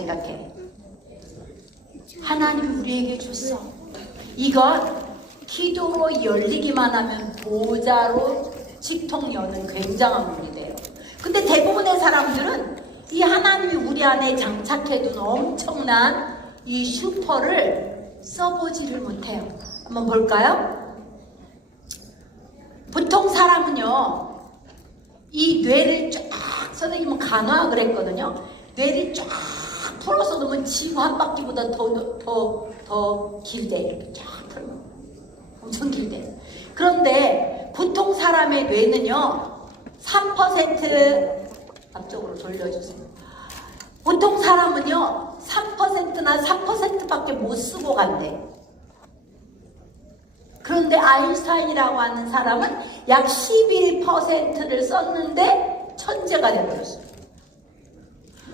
생각해? 하나님이 우리에게 줬어. 이건 기도로 열리기만 하면 보좌로 직통 여는 굉장한 문이 돼요. 근데 대부분의 사람들은 이 하나님이 우리 안에 장착해둔 엄청난 이 슈퍼를 써보지를 못해요. 한번 볼까요? 보통 사람은요, 이 뇌를 쫙, 선생님은 간화 그랬거든요. 뇌를 쫙 풀어서 놓으면 지구 한 바퀴보다 더 길대. 이렇게 쫙 풀면 엄청 길대. 그런데 보통 사람의 뇌는요 3% 앞쪽으로 돌려주세요. 보통 사람은요 3%나 3%밖에 못 쓰고 간대. 그런데 아인슈타인이라고 하는 사람은 약 11%를 썼는데 천재가 되어버렸어요.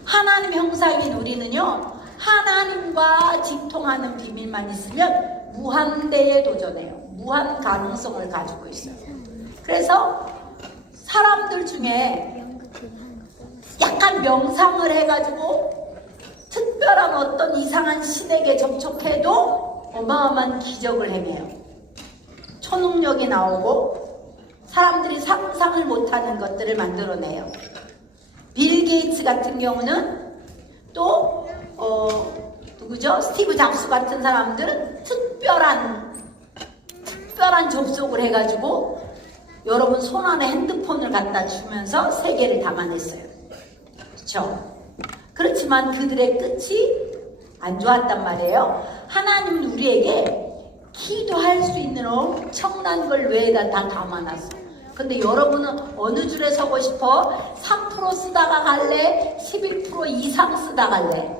하나님 형상인 우리는요 하나님과 직통하는 비밀만 있으면 무한대에 도전해요. 무한 가능성을 가지고 있어요. 그래서 사람들 중에 약간 명상을 해가지고 특별한 어떤 이상한 신에게 접촉해도 어마어마한 기적을 행해요. 초능력이 나오고 사람들이 상상을 못하는 것들을 만들어내요. 빌 게이츠 같은 경우는 또 누구죠? 스티브 잡스 같은 사람들은 특별한 접속을 해가지고 여러분 손안에 핸드폰을 갖다 주면서 세계를 담아냈어요. 그렇죠? 그렇지만 그들의 끝이 안 좋았단 말이에요. 하나님은 우리에게 기도할 수 있는 엄청난 걸 뇌에다 다 담아놨어. 근데 여러분은 어느 줄에 서고 싶어? 3% 쓰다가 갈래? 11% 이상 쓰다 갈래?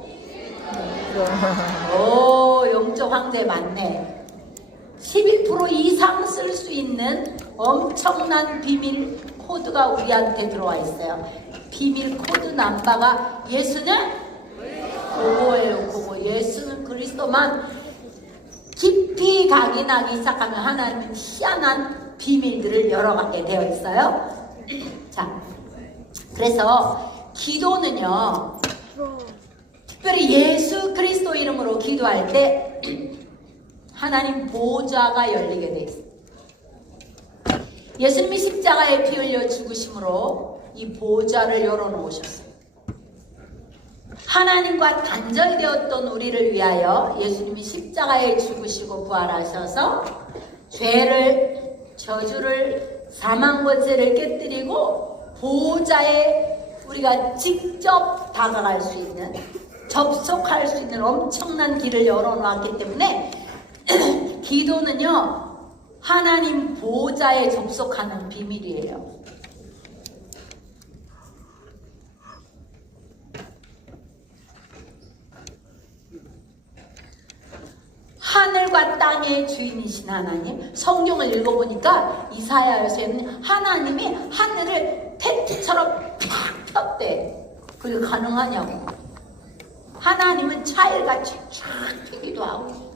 오, 영적 황제 맞네. 11% 이상 쓸 수 있는 엄청난 비밀 코드가 우리한테 들어와 있어요. 비밀 코드 넘버가 예수는 그거예요. 그거. 예수는 그리스도만 깊이 각인하기 시작하면 하나님은 희한한 비밀들을 열어가게 되어 있어요. 자, 그래서 기도는요 특별히 예수 그리스도 이름으로 기도할 때 하나님 보좌가 열리게 돼 있어요. 예수님이 십자가에 피 흘려 죽으심으로 이 보좌를 열어놓으셨어요. 하나님과 단절이 되었던 우리를 위하여 예수님이 십자가에 죽으시고 부활하셔서 죄를, 저주를, 사망 권세를 깨뜨리고 보좌에 우리가 직접 다가갈 수 있는, 접속할 수 있는 엄청난 길을 열어놓았기 때문에 기도는요 하나님 보좌에 접속하는 비밀이에요. 하늘과 땅의 주인이신 하나님. 성경을 읽어보니까 이사야서에는 하나님이 하늘을 텐트처럼 팍 폈대. 그게 가능하냐고. 하나님은 차일같이 쫙 펴기도 하고.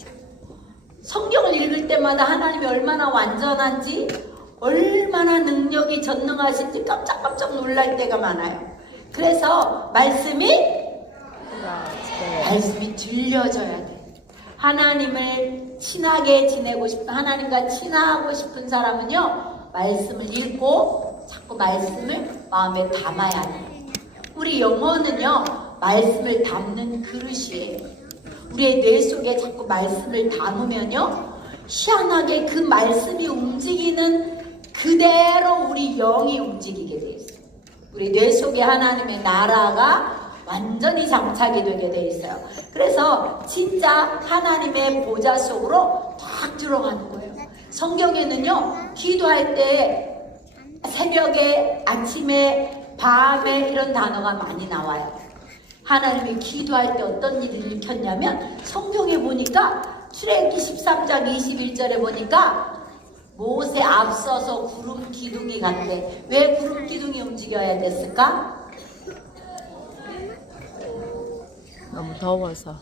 성경을 읽을 때마다 하나님이 얼마나 완전한지, 얼마나 능력이 전능하신지 깜짝깜짝 놀랄 때가 많아요. 그래서 말씀이 들려져야 돼. 하나님을 친하게 지내고 싶은, 하나님과 친하고 싶은 사람은요 말씀을 읽고 자꾸 말씀을 마음에 담아야 돼. 우리 영혼은요 말씀을 담는 그릇이에요. 우리의 뇌 속에 자꾸 말씀을 담으면요 희한하게 그 말씀이 움직이는 그대로 우리 영이 움직이게 돼 있어요. 우리 뇌 속에 하나님의 나라가 완전히 장착이 되게 돼 있어요. 그래서 진짜 하나님의 보좌 속으로 딱 들어가는 거예요. 성경에는요 기도할 때 새벽에, 아침에, 밤에 이런 단어가 많이 나와요. 하나님이 기도할 때 어떤 일을 일으켰냐면 성경에 보니까 출애굽기 13장 21절에 보니까 모세 앞서서 구름 기둥이 갔대. 왜 구름 기둥이 움직여야 됐을까? 너무 더워서.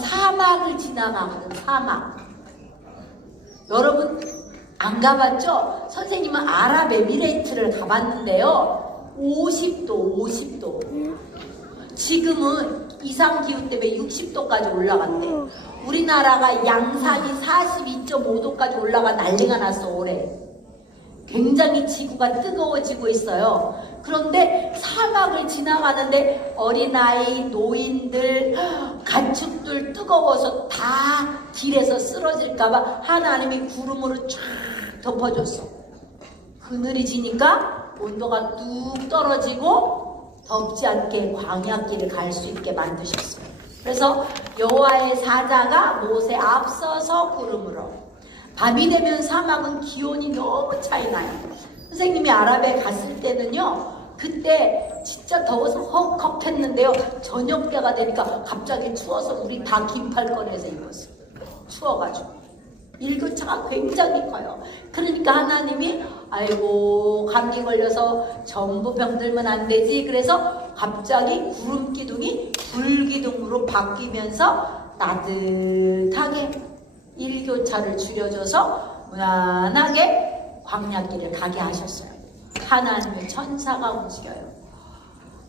사막을 지나가거든. 사막. 여러분 안 가봤죠? 선생님은 아랍에미레이트를 가봤는데요 50도 지금은 이상 기후 때문에 60도까지 올라간대. 우리나라가 양산이 42.5도까지 올라가 난리가 났어 올해. 굉장히 지구가 뜨거워지고 있어요. 그런데 사막을 지나가는데 어린아이, 노인들, 가축들 뜨거워서 다 길에서 쓰러질까봐 하나님이 구름으로 쫙 덮어줬어. 그늘이 지니까 온도가 뚝 떨어지고 덥지 않게 광야길을 갈 수 있게 만드셨어요. 그래서 여호와의 사자가 못에 앞서서 구름으로. 밤이 되면 사막은 기온이 너무 차이 나요. 선생님이 아랍에 갔을 때는요, 그때 진짜 더워서 헉헉했는데요, 저녁 때가 되니까 갑자기 추워서 우리 다 긴팔 꺼내서 입었어요. 추워가지고. 일교차가 굉장히 커요. 그러니까 하나님이 아이고 감기 걸려서 전부 병들면 안 되지. 그래서 갑자기 구름 기둥이 불 기둥으로 바뀌면서 따뜻하게 일교차를 줄여줘서 무난하게 광야길을 가게 하셨어요. 하나님의 천사가 움직여요.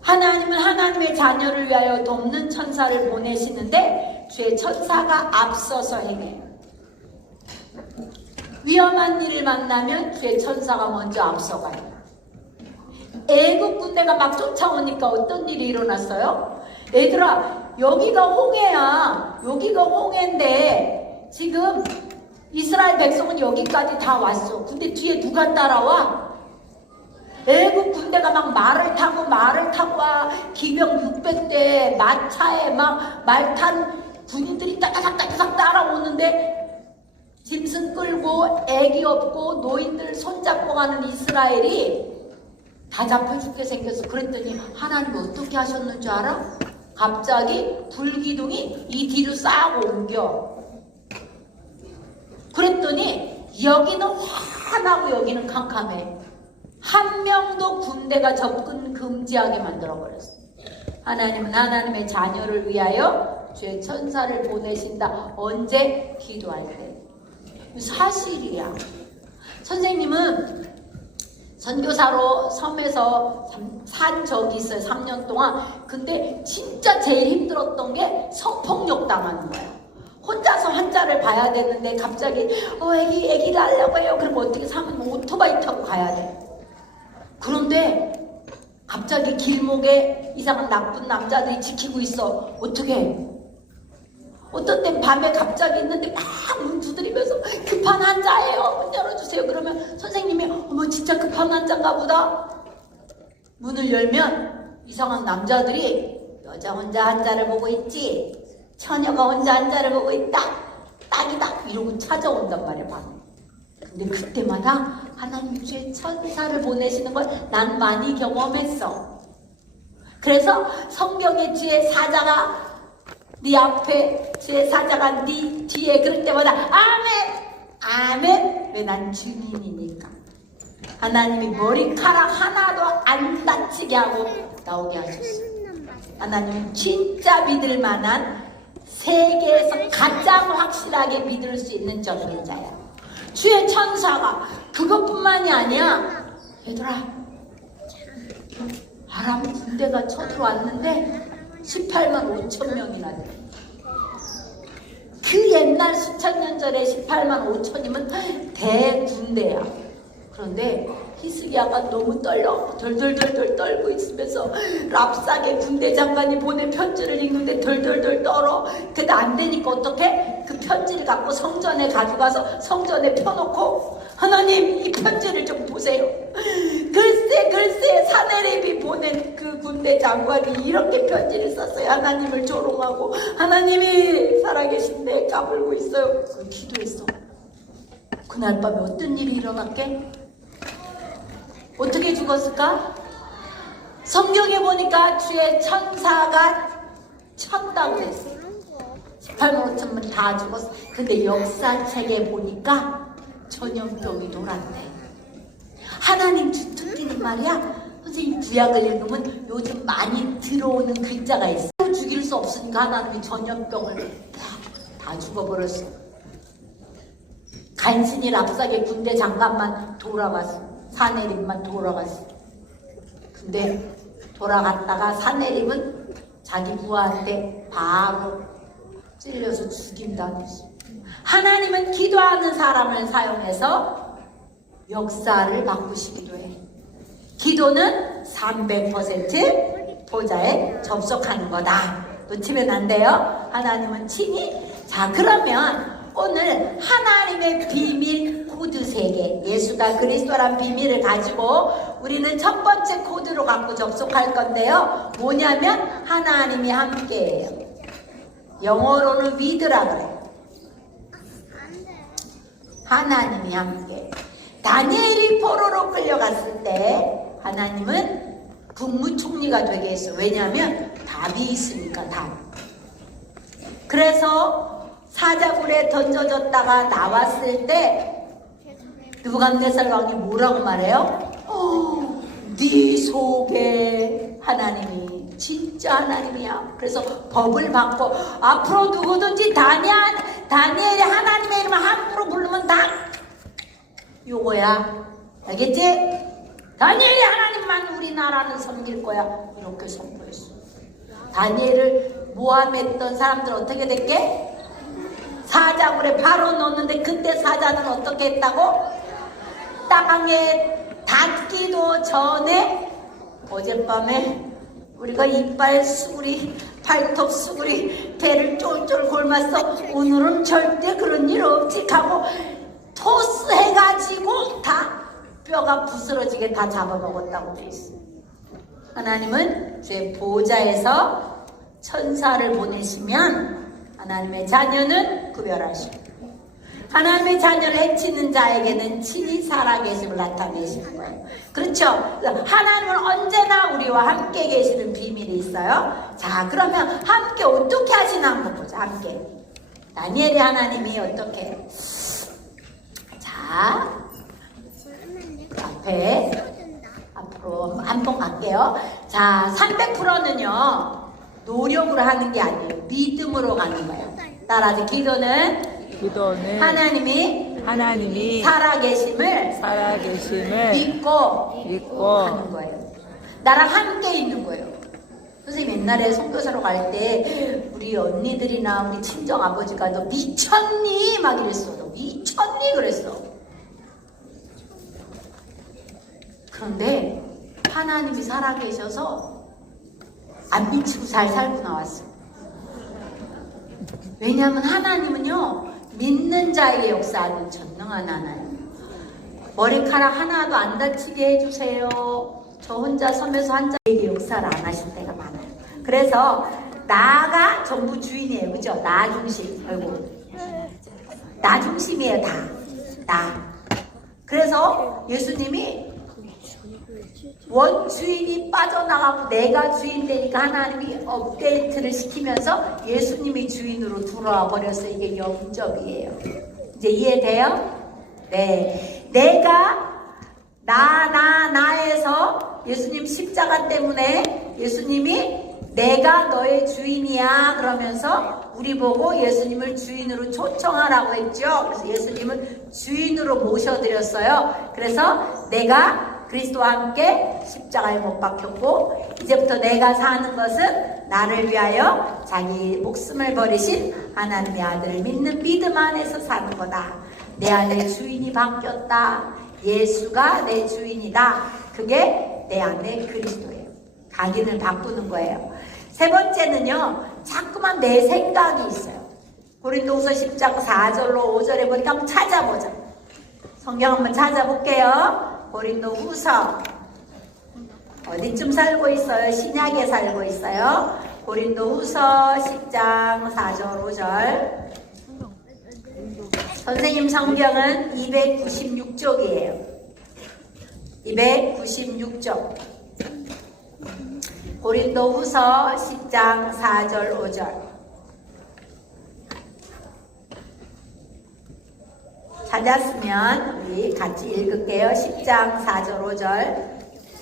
하나님은 하나님의 자녀를 위하여 돕는 천사를 보내시는데 주의 천사가 앞서서 행해요. 위험한 일을 만나면 주의 천사가 먼저 앞서가요. 애국 군대가 막 쫓아오니까 어떤 일이 일어났어요? 얘들아, 여기가 홍해야. 여기가 홍해인데 지금 이스라엘 백성은 여기까지 다 왔어. 근데 뒤에 누가 따라와? 애국 군대가 막 말을 타고 와. 기병 600대 마차에 막 말 탄 군인들이 따다닥 따라오는데 짐승 끌고 애기 업고 노인들 손잡고 가는 이스라엘이 다 잡혀 죽게 생겼어. 그랬더니 하나님 어떻게 하셨는 줄 알아? 갑자기 불기둥이 이 뒤로 싹 옮겨. 그랬더니 여기는 환하고 여기는 캄캄해. 한 명도 군대가 접근 금지하게 만들어버렸어. 하나님은 하나님의 자녀를 위하여 주의 천사를 보내신다. 언제? 기도할 때. 사실이야. 선생님은 선교사로 섬에서 산 적이 있어요. 3년 동안. 근데 진짜 제일 힘들었던 게 성폭력 당하는 거야. 혼자서 환자를 봐야 되는데 갑자기 애기를 하려고 해요. 그럼 어떻게 사면 오토바이 타고 가야 돼. 그런데 갑자기 길목에 이상한 나쁜 남자들이 지키고 있어. 어떻게 해? 어떤 땐 밤에 갑자기 있는데 막 문 두드리면서 급한 환자예요. 문 열어주세요. 그러면 선생님이 어머 진짜 급한 환자인가 보다. 문을 열면 이상한 남자들이 여자 혼자 환자를 보고 있지. 처녀가 혼자 환자를 보고 있다. 딱이다. 이러고 찾아온단 말이야 밤에. 근데 그때마다 하나님 주의 천사를 보내시는 걸 난 많이 경험했어. 그래서 성경의 주의 사자가 네 앞에, 주의 사자가 네 뒤에, 그럴 때마다 아멘! 아멘! 왜? 난 주님이니까. 하나님이 머리카락 하나도 안 다치게 하고 나오게 하셨어요. 하나님은 진짜 믿을 만한, 세계에서 가장 확실하게 믿을 수 있는 전능자야. 주의 천사가 그것뿐만이 아니야. 얘들아, 아람 군대가 쳐들어왔는데 18만 5천 명이나 돼. 그 옛날 수천 년 전에 18만 5천이면 대군대야. 그런데 히스기야가 너무 떨려. 덜덜덜덜 떨고 있으면서 랍삭의 군대 장관이 보낸 편지를 읽는데 덜덜덜 떨어. 근데 안 되니까 어떡해? 그 편지를 갖고 성전에 가져가서 성전에 펴놓고 하나님 이 편지를 좀 보세요. 글쎄 사네립이 보낸 그 군대 장관이 이렇게 편지를 썼어요. 하나님을 조롱하고 하나님이 살아계신데 까불고 있어요. 그걸 기도했어. 그날 밤에 어떤 일이 일어났게? 어떻게 죽었을까? 성경에 보니까 주의 천사가 쳤다고 했어. 18만 5천만 다 죽었어. 근데 역사책에 보니까 전염병이 돌았네. 하나님 주특기는 말이야. 선생님 구약을 읽으면 요즘 많이 들어오는 글자가 있어. 죽일 수 없으니까 하나님이 전염병을 다 죽어버렸어. 간신히 랍삭의 군대 장관만 돌아갔어. 사네립만 돌아갔어. 근데 돌아갔다가 사네립은 자기 부하한테 바로 찔려서 죽인다는 시. 하나님은 기도하는 사람을 사용해서 역사를 바꾸시기도 해. 기도는 300% 보좌에 접속하는 거다. 놓치면 안 돼요. 하나님은 친히. 자, 그러면 오늘 하나님의 비밀 코드 3개, 예수가 그리스도란 비밀을 가지고 우리는 첫 번째 코드로 갖고 접속할 건데요. 뭐냐면 하나님이 함께해요. 영어로는 with라 그래요. 하나님이 함께. 다니엘이 포로로 끌려갔을 때 하나님은 국무총리가 되게 했어. 왜냐하면 답이 있으니까 답. 그래서 사자굴에 던져졌다가 나왔을 때 느부갓네살 왕이 뭐라고 말해요? 네 속에 하나님이 진짜 하나님이야. 그래서 법을 받고 앞으로 누구든지 다니엘이 하나님의 이름을 함부로 부르면 다 요거야. 알겠지? 다니엘이 하나님만 우리나라는 섬길 거야. 이렇게 선포했어. 다니엘을 모함했던 사람들 어떻게 됐게? 사자굴에 바로 넣었는데 그때 사자는 어떻게 했다고? 땅에 닿기도 전에 어젯밤에 우리가 이빨 수그리 발톱 수그리 배를 쫄쫄 굶었어. 오늘은 절대 그런 일 없지 하고 토스 해가지고 다 뼈가 부스러지게 다 잡아먹었다고 돼 있어. 하나님은 제 보좌에서 천사를 보내시면 하나님의 자녀는 구별하시고 하나님의 자녀를 해치는 자에게는 친히 살아계심을 나타내시는 거예요. 그렇죠? 하나님은 언제나 우리와 함께 계시는 비밀이 있어요. 자, 그러면 함께 어떻게 하시나 한번 보자. 함께 다니엘의 하나님이 어떻게? 자, 앞으로 한 번 갈게요. 자, 300%는요 노력으로 하는 게 아니에요. 믿음으로 가는 거예요. 따라서 기도는 하나님이 살아계심을 믿고 하는 거예요. 나랑 함께 있는 거예요. 선생님 옛날에 선교사로 갈 때 우리 언니들이나 우리 친정 아버지가 너 미쳤니? 막 이랬어. 너 미쳤니? 그랬어. 그런데 하나님이 살아계셔서 안 미치고 잘 살고 나왔어요. 왜냐하면 하나님은요 믿는 자에게 역사하는 전능한 하나님. 머리카락 하나도 안 다치게 해주세요. 저 혼자 섬에서 환자에게 역사를 안 하실 때가 많아요. 그래서 나가 전부 주인이에요. 그죠? 나 중심. 아이고. 나 중심이에요. 나. 그래서 예수님이 원주인이 빠져나가고 내가 주인 되니까 하나님이 업데이트를 시키면서 예수님이 주인으로 들어와 버렸어요. 이게 영접이에요. 이제 이해돼요? 네. 내가 나에서 예수님 십자가 때문에 예수님이 내가 너의 주인이야 그러면서 우리 보고 예수님을 주인으로 초청하라고 했죠. 그래서 예수님은 주인으로 모셔드렸어요. 그래서 내가 그리스도와 함께 십자가에 못 박혔고 이제부터 내가 사는 것은 나를 위하여 자기 목숨을 버리신 하나님의 아들을 믿는 믿음 안에서 사는 거다. 내 안에 주인이 바뀌었다. 예수가 내 주인이다. 그게 내 안에 그리스도예요. 각인을 바꾸는 거예요. 세 번째는요. 자꾸만 내 생각이 있어요. 고린도후서 10장 4절로 5절에 보니까 한번 찾아보자. 성경 한번 찾아볼게요. 고린도후서 어디쯤 살고 있어요? 신약에 살고 있어요. 고린도후서 10장 4절 5절. 선생님 성경은 296쪽이에요. 296쪽. 고린도후서 10장 4절 5절. 찾았으면 우리 같이 읽을게요. 10장 4절 5절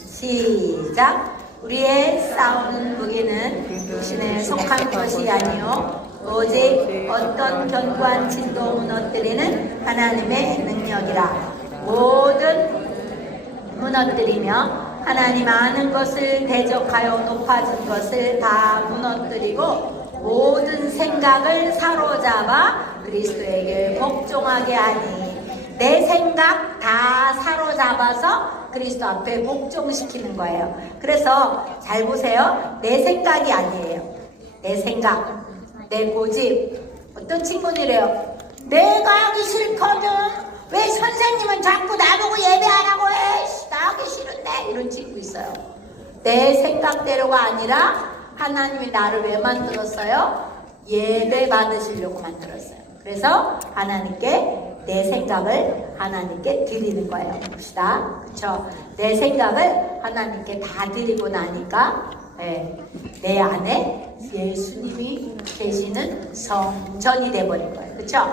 시작. 우리의 싸우는 무기는 육신에 속한 것이 아니요 오직 어떤 견고한 진도 무너뜨리는 하나님의 능력이라. 모든 무너뜨리며 하나님 아는 것을 대적하여 높아진 것을 다 무너뜨리고 모든 생각을 사로잡아 그리스도에게 복종하게 하니 내 생각 다 사로잡아서 그리스도 앞에 복종시키는 거예요. 그래서 잘 보세요. 내 생각이 아니에요. 내 생각, 내 고집. 어떤 친구들이래요. 내가 하기 싫거든. 왜 선생님은 자꾸 나보고 예배하라고 해? 나 하기 싫은데. 이런 친구 있어요. 내 생각대로가 아니라 하나님이 나를 왜 만들었어요? 예배 받으시려고 만들었어요. 그래서 하나님께 내 생각을 하나님께 드리는 거예요. 봅시다. 그쵸? 내 생각을 하나님께 다 드리고 나니까 내 안에 예수님이 계시는 성전이 돼버린 거예요. 그쵸?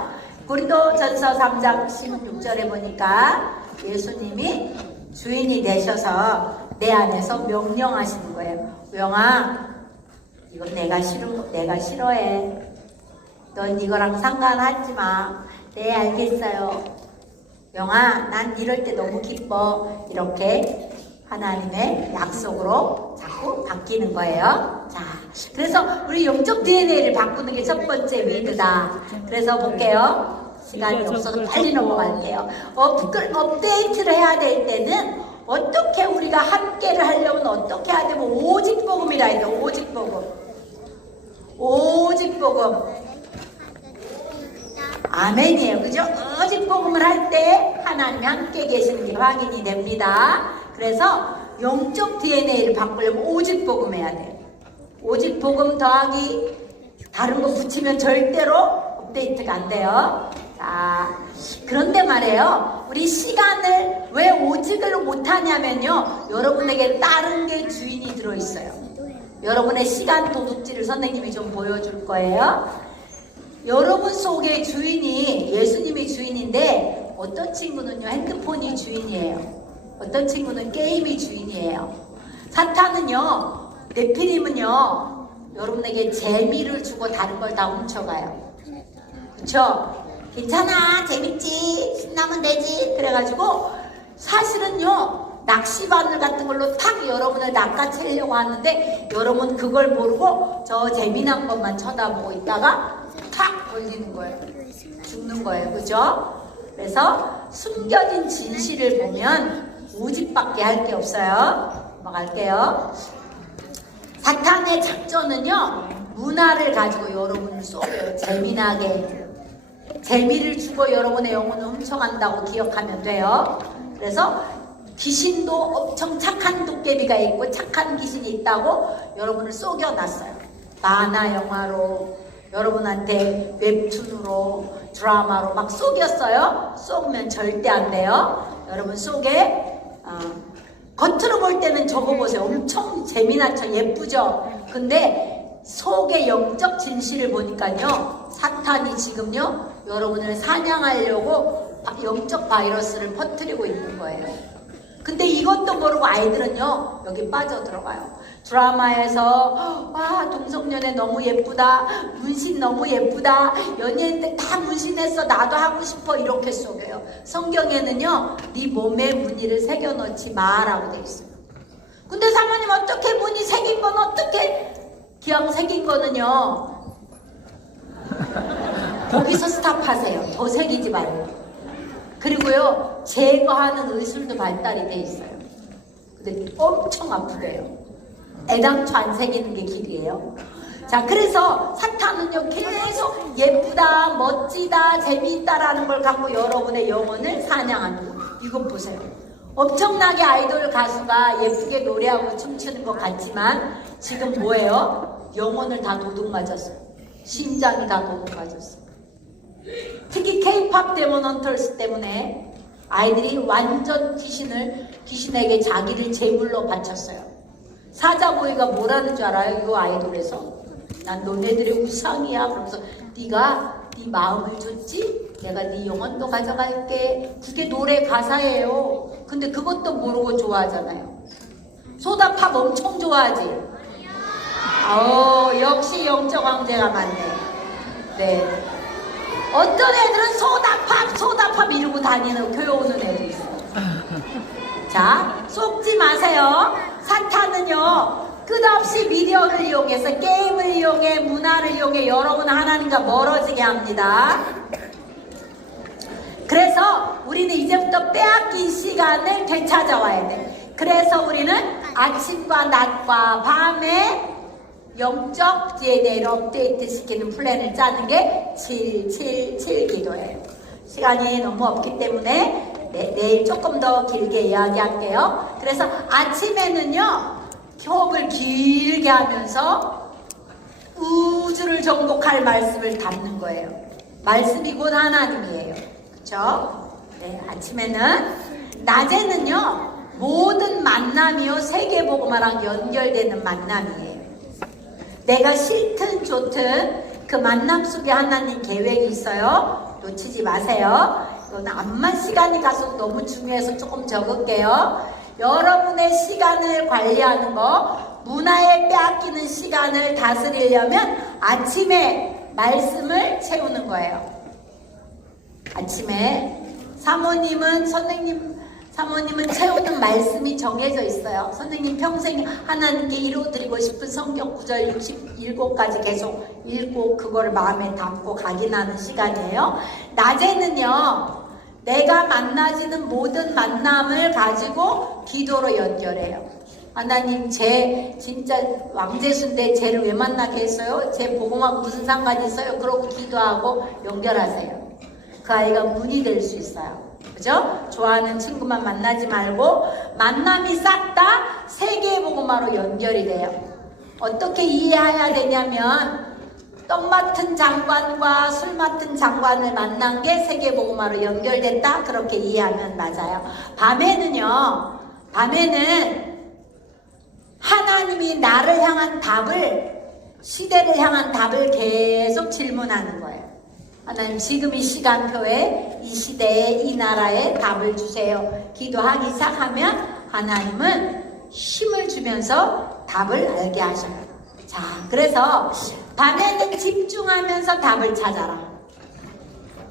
고린도전서 3장 16절에 보니까 예수님이 주인이 되셔서 내 안에서 명령하시는 거예요. 영아, 이건 내가 싫어해. 넌 이거랑 상관하지 마. 네, 알겠어요. 영아, 난 이럴 때 너무 기뻐. 이렇게 하나님의 약속으로 자꾸 바뀌는 거예요. 자, 그래서 우리 영적 DNA를 바꾸는 게 첫 번째 위드다. 그래서 볼게요. 시간이 없어서 빨리 넘어갈게요. 업데이트를 해야 될 때는 어떻게 우리가 함께를 하려면 어떻게 해야 되면 오직 복음이라 해요. 오직 복음. 오직 복음. 아멘이에요. 그죠? 오직 복음을 할 때 하나님이 함께 계시는 게 확인이 됩니다. 그래서 영적 DNA를 바꾸려면 오직 복음 해야 돼요. 오직 복음 더하기 다른 거 붙이면 절대로 업데이트가 안 돼요. 자, 그런데 말이에요. 우리 시간을 왜 오직을 못하냐면요. 여러분에게 다른 게 주인이 들어있어요. 여러분의 시간 도둑질을 선생님이 좀 보여줄 거예요. 여러분 속에 주인이 예수님이 주인인데 어떤 친구는요 핸드폰이 주인이에요. 어떤 친구는 게임이 주인이에요. 사탄은요 네피림은요 여러분에게 재미를 주고 다른 걸 다 훔쳐가요. 그쵸? 괜찮아, 재밌지, 신나면 되지. 그래가지고 사실은요 낚시바늘 같은 걸로 탁 여러분을 낚아채려고 하는데 여러분 그걸 모르고 저 재미난 것만 쳐다보고 있다가 탁 걸리는 거예요. 죽는 거예요. 그죠? 그래서 숨겨진 진실을 보면 오직밖에 할 게 없어요. 넘어갈게요. 사탄의 작전은요 문화를 가지고 여러분을 쏘여요. 재미나게 재미를 주고 여러분의 영혼을 훔쳐간다고 기억하면 돼요. 그래서 귀신도 엄청 착한 도깨비가 있고 착한 귀신이 있다고 여러분을 속여놨어요. 만화 영화로 여러분한테 웹툰으로 드라마로 막 속였어요. 속으면 절대 안 돼요. 여러분 속에 겉으로 볼 때는 저거 보세요. 엄청 재미난 척 예쁘죠? 근데 속의 영적 진실을 보니까요 사탄이 지금요 여러분을 사냥하려고 영적 바이러스를 퍼뜨리고 있는 거예요. 근데 이것도 모르고 아이들은요 여기 빠져들어가요. 드라마에서 와 동성연애 너무 예쁘다, 문신 너무 예쁘다, 연예인들 다 문신했어, 나도 하고 싶어, 이렇게 속여요. 성경에는요 네 몸에 무늬를 새겨넣지 마라고 돼 있어요. 근데 사모님 어떻게 무늬 새긴 건 어떻게 기왕 새긴 거는요 거기서 스탑하세요. 더 새기지 말고. 그리고요 제거하는 의술도 발달이 돼 있어요. 근데 엄청 아프대요. 애당초 안 새기는 게 길이에요. 자, 그래서 사탄은요 계속 예쁘다, 멋지다, 재미있다라는 걸 갖고 여러분의 영혼을 사냥하는 거예요. 이것 보세요. 엄청나게 아이돌 가수가 예쁘게 노래하고 춤추는 것 같지만 지금 뭐예요? 영혼을 다 도둑 맞았어요. 심장이 다 도둑 맞았어요. 특히 K-POP 데몬 헌터스 때문에 아이들이 완전 귀신에게 자기를 제물로 바쳤어요. 사자보이가 뭐라는 줄 알아요? 이거 아이돌에서 난 너네들의 우상이야. 그러면서 네가 네 마음을 줬지? 내가 네 영혼도 가져갈게. 그게 노래 가사예요. 근데 그것도 모르고 좋아하잖아요. 소다팝 엄청 좋아하지? 역시 영적 황제가 많네. 네. 어떤 애들은 소다팝 이러고 다니는 교회 오는 애도 있어요. 자, 속지 마세요. 사탄은요, 끝없이 미디어를 이용해서 게임을 이용해 문화를 이용해 여러분 하나님과 멀어지게 합니다. 그래서 우리는 이제부터 빼앗긴 시간을 되찾아와야 돼. 그래서 우리는 아침과 낮과 밤에 영적 DNA를 업데이트 시키는 플랜을 짜는 게 777 기도예요. 시간이 너무 없기 때문에 내일 조금 더 길게 이야기할게요. 그래서 아침에는요, 호흡을 길게 하면서 우주를 정복할 말씀을 담는 거예요. 말씀이 곧 하나님이에요. 그렇죠? 네, 아침에는. 낮에는요, 모든 만남이요 세계복음화랑 연결되는 만남이에요. 내가 싫든 좋든 그 만남 속에 하나님 계획이 있어요. 놓치지 마세요. 이건 암만 시간이 가서 너무 중요해서 조금 적을게요. 여러분의 시간을 관리하는 거, 문화에 빼앗기는 시간을 다스리려면 아침에 말씀을 채우는 거예요. 아침에 사모님은 채우는 말씀이 정해져 있어요. 선생님 평생 하나님께 이루어드리고 싶은 성경 구절 67가지 계속 읽고 그걸 마음에 담고 각인하는 시간이에요. 낮에는요, 내가 만나지는 모든 만남을 가지고 기도로 연결해요. 하나님, 쟤 진짜 왕재수인데 쟤를 왜 만나게 했어요? 쟤 복음하고 무슨 상관이 있어요? 그러고 기도하고 연결하세요. 그 아이가 문이 될 수 있어요. 그죠? 좋아하는 친구만 만나지 말고 만남이 싹 다 세계의 복음화로 연결이 돼요. 어떻게 이해해야 되냐면 떡 맡은 장관과 술 맡은 장관을 만난 게 세계 복음화로 연결됐다. 그렇게 이해하면 맞아요. 밤에는 하나님이 나를 향한 답을, 시대를 향한 답을 계속 질문하는 거예요. 하나님, 지금 이 시간표에 이 시대에 이 나라에 답을 주세요. 기도하기 시작하면 하나님은 힘을 주면서 답을 알게 하셔요. 자, 그래서 밤에는 집중하면서 답을 찾아라.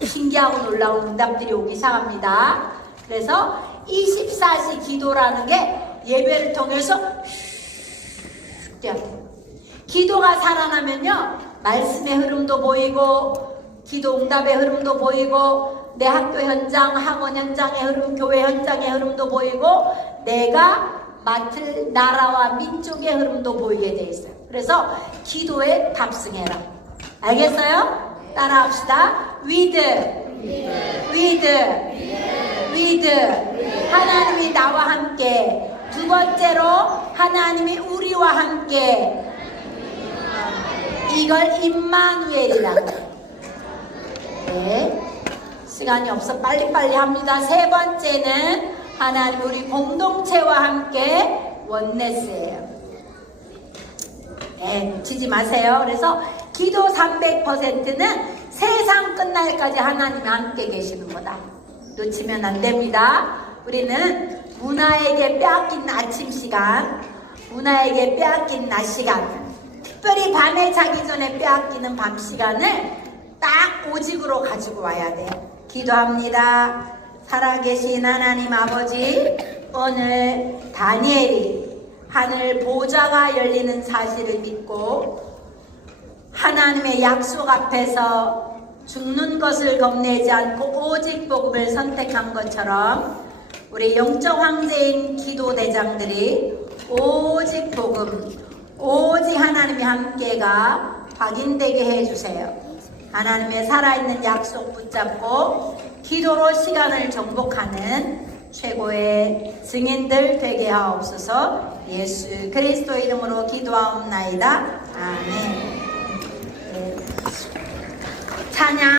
신기하고 놀라운 응답들이 오기 시작합니다. 그래서 24시 기도라는 게 예배를 통해서 기도가 살아나면요, 말씀의 흐름도 보이고 기도 응답의 흐름도 보이고 내 학교 현장, 학원 현장의 흐름, 교회 현장의 흐름도 보이고 내가 맡을 나라와 민족의 흐름도 보이게 돼 있어요. 그래서 기도에 탑승해라. 알겠어요? 따라합시다. with. 하나님이 나와 함께. 두 번째로 하나님이 우리와 함께. 이걸 임마누엘이라고 해요. 네, 시간이 없어 빨리빨리 합니다. 세 번째는 하나님 우리 공동체와 함께 원네스예요. 네, 놓치지 마세요. 그래서 기도 300%는 세상 끝날까지 하나님이 함께 계시는 거다. 놓치면 안 됩니다. 우리는 문화에게 빼앗긴 아침 시간, 문화에게 빼앗긴 낮 시간, 특별히 밤에 자기 전에 빼앗기는 밤 시간을 딱 오직으로 가지고 와야 돼요. 기도합니다. 살아계신 하나님 아버지, 오늘 다니엘이 하늘 보좌가 열리는 사실을 믿고 하나님의 약속 앞에서 죽는 것을 겁내지 않고 오직 복음을 선택한 것처럼 우리 영적 황제인 기도 대장들이 오직 복음, 오직 하나님의 함께가 확인되게 해주세요. 하나님의 살아있는 약속 붙잡고 기도로 시간을 정복하는 최고의 증인들 되게 하옵소서. 예수 그리스도 이름으로 기도하옵나이다. 아멘. 찬양.